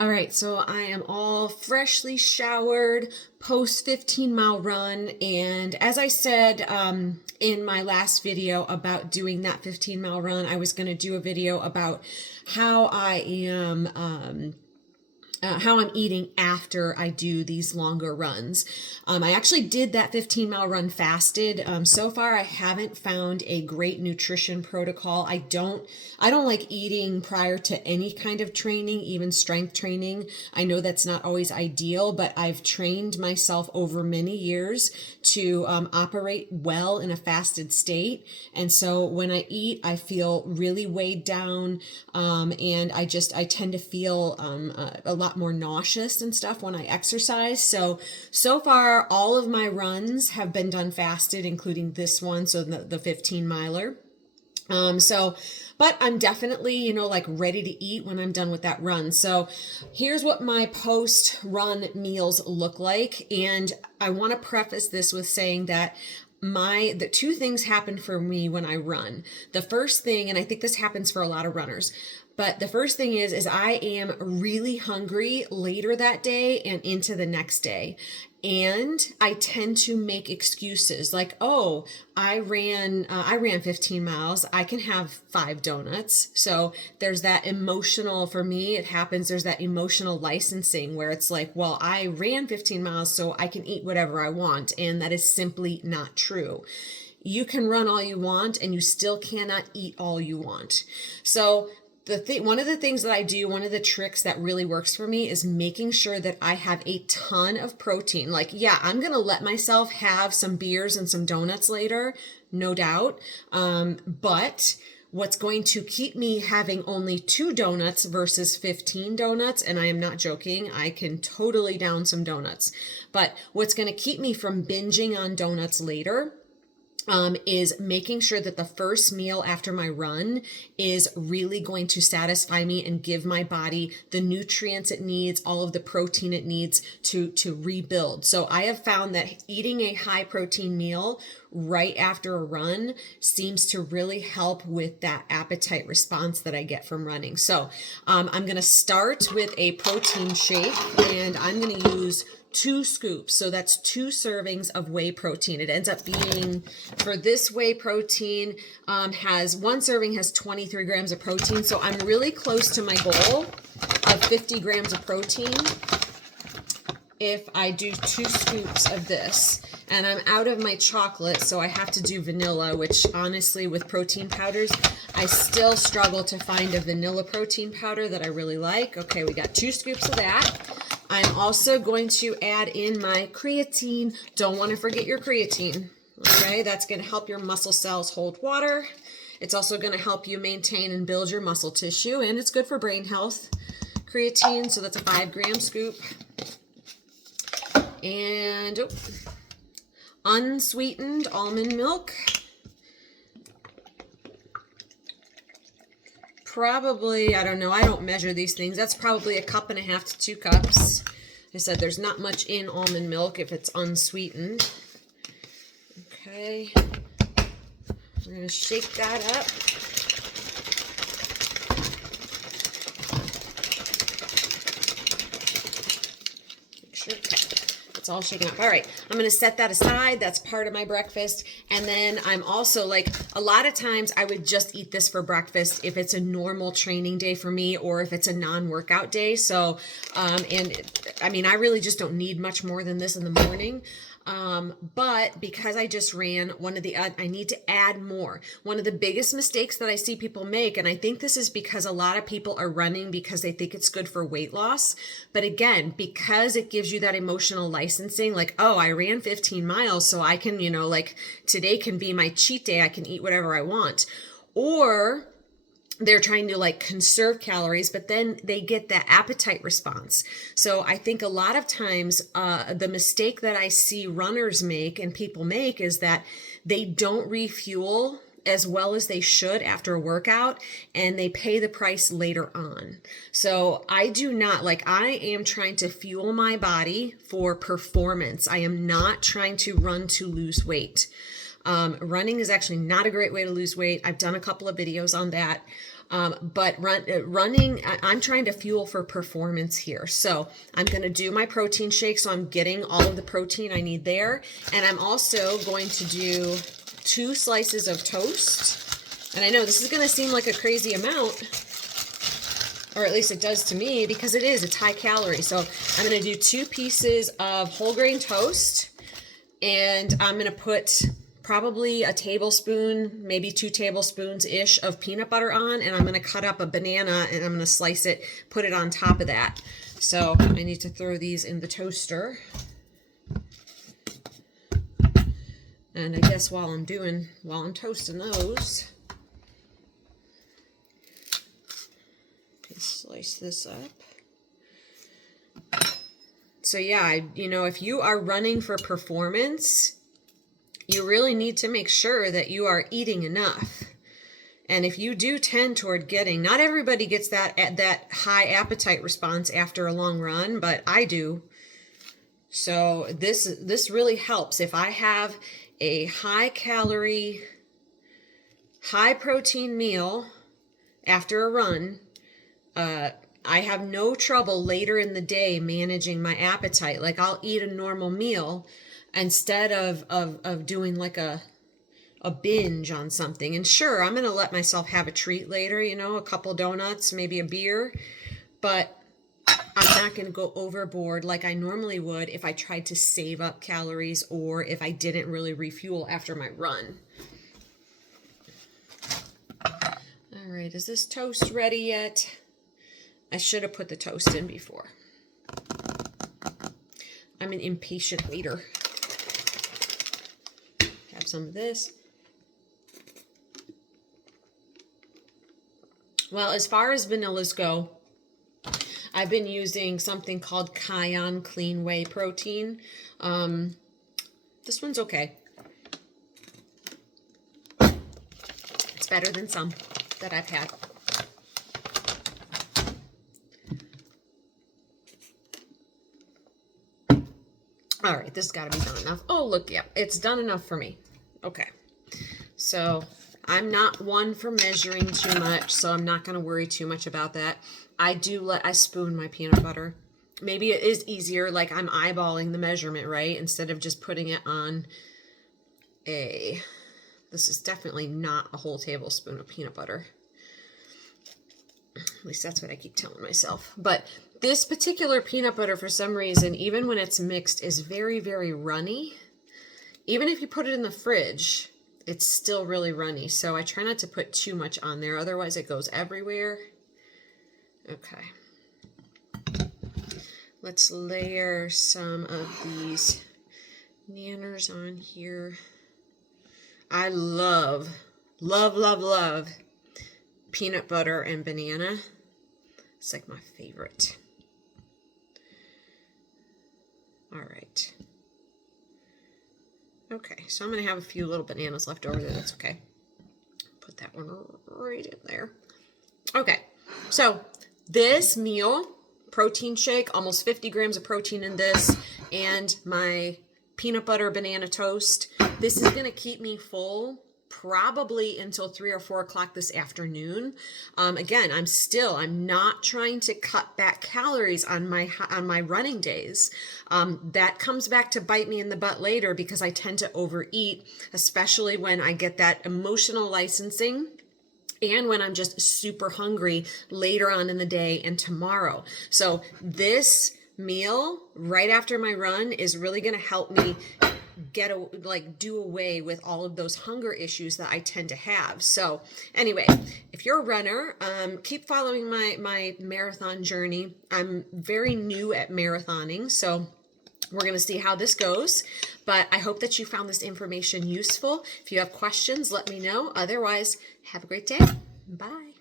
All right, so I am all freshly showered post 15-mile run. And as I said in my last video about doing that 15-mile run, I was going to do a video about how how I'm eating after I do these longer runs. I actually did that 15-mile run fasted. So far, I haven't found a great nutrition protocol. I don't like eating prior to any kind of training, even strength training. I know that's not always ideal, but I've trained myself over many years to operate well in a fasted state. And so when I eat, I feel really weighed down, and I tend to feel a lot more nauseous and stuff when I exercise. So far, all of my runs have been done fasted, including this one, so the 15 miler. But I'm definitely, like ready to eat when I'm done with that run. So here's what my post-run meals look like. And I want to preface this with saying that the two things happen for me when I run. The first thing, and I think this happens for a lot of runners, but the first thing is I am really hungry later that day and into the next day. And I tend to make excuses like, oh, I ran 15 miles. I can have 5 donuts. So there's that emotional, for me, it happens. There's that emotional licensing where it's like, well, I ran 15 miles, so I can eat whatever I want. And that is simply not true. You can run all you want and you still cannot eat all you want. So one of the things that I do, one of the tricks that really works for me is making sure that I have a ton of protein. Like, yeah, I'm going to let myself have some beers and some donuts later, no doubt. But what's going to keep me having only 2 donuts versus 15 donuts, and I am not joking, I can totally down some donuts. But what's going to keep me from binging on donuts later is making sure that the first meal after my run is really going to satisfy me and give my body the nutrients it needs, all of the protein it needs to rebuild. So I have found that eating a high protein meal right after a run seems to really help with that appetite response that I get from running. So I'm going to start with a protein shake, and I'm going to use 2 scoops. So that's 2 servings of whey protein. It ends up being, for this whey protein, one serving has 23 grams of protein. So I'm really close to my goal of 50 grams of protein if I do 2 scoops of this. And I'm out of my chocolate, so I have to do vanilla, which honestly, with protein powders, I still struggle to find a vanilla protein powder that I really like. Okay, we got 2 scoops of that. I'm also going to add in my creatine. Don't want to forget your creatine. Okay, that's going to help your muscle cells hold water. It's also going to help you maintain and build your muscle tissue, and it's good for brain health. Creatine, so that's a 5-gram scoop. And unsweetened almond milk. Probably, I don't know, I don't measure these things. That's probably 1.5 cups to 2 cups. I said there's not much in almond milk if it's unsweetened. Okay, we're going to shake that up. Make sure it's all shaken up. All right, I'm going to set that aside. That's part of my breakfast. And then I'm also like, a lot of times I would just eat this for breakfast if it's a normal training day for me or if it's a non-workout day. So, I really just don't need much more than this in the morning. But because I just ran, I need to add more. One of the biggest mistakes that I see people make, and I think this is because a lot of people are running because they think it's good for weight loss. But again, because it gives you that emotional licensing, like, oh, I ran 15 miles, so I can, today can be my cheat day. I can eat whatever I want. Or they're trying to conserve calories, but then they get that appetite response. So I think a lot of times the mistake that I see runners make and people make is that they don't refuel as well as they should after a workout, and they pay the price later on. So I do not, I am trying to fuel my body for performance. I am not trying to run to lose weight. Running is actually not a great way to lose weight. I've done a couple of videos on that. But running, I'm trying to fuel for performance here. So I'm going to do my protein shake. So I'm getting all of the protein I need there. And I'm also going to do 2 slices of toast. And I know this is going to seem like a crazy amount, or at least it does to me, because it's high calorie. So I'm going to do 2 pieces of whole grain toast, and I'm going to put probably a tablespoon, maybe 2 tablespoons-ish of peanut butter on, and I'm going to cut up a banana and I'm going to slice it, put it on top of that. So I need to throw these in the toaster. And I guess while I'm toasting those, slice this up. So yeah, if you are running for performance, you really need to make sure that you are eating enough. And if you do tend toward not everybody gets that high appetite response after a long run, but I do. So this really helps. If I have a high calorie, high protein meal after a run, I have no trouble later in the day managing my appetite. Like, I'll eat a normal meal instead of doing like a binge on something. And sure, I'm going to let myself have a treat later, a couple donuts, maybe a beer, but I'm not going to go overboard like I normally would if I tried to save up calories or if I didn't really refuel after my run. All right, is this toast ready yet? I should have put the toast in before. I'm an impatient waiter. Have some of this. Well, as far as vanillas go, I've been using something called Kion Clean Whey Protein. This one's okay. It's better than some that I've had. All right, this has got to be done enough. Oh, look, yeah, it's done enough for me. Okay, so I'm not one for measuring too much, so I'm not going to worry too much about that. I spoon my peanut butter. Maybe it is easier, like I'm eyeballing the measurement, right? Instead of just putting it on this is definitely not a whole tablespoon of peanut butter. At least that's what I keep telling myself. But this particular peanut butter, for some reason, even when it's mixed, is very, very runny. Even if you put it in the fridge, it's still really runny. So I try not to put too much on there. Otherwise, it goes everywhere. Okay. Let's layer some of these nanners on here. I love, love, love, love peanut butter and banana. It's like my favorite. All right. Okay, so I'm going to have a few little bananas left over there. That's okay. Put that one right in there. Okay, so this meal, protein shake, almost 50 grams of protein in this, and my peanut butter banana toast. This is going to keep me full probably until 3 or 4 o'clock this afternoon. Again, I'm not trying to cut back calories on my running days. That comes back to bite me in the butt later because I tend to overeat, especially when I get that emotional licensing and when I'm just super hungry later on in the day and tomorrow. So this meal right after my run is really going to help me do away with all of those hunger issues that I tend to have. So anyway, if you're a runner, keep following my marathon journey. I'm very new at marathoning, so we're going to see how this goes. But I hope that you found this information useful. If you have questions, let me know. Otherwise, have a great day. Bye.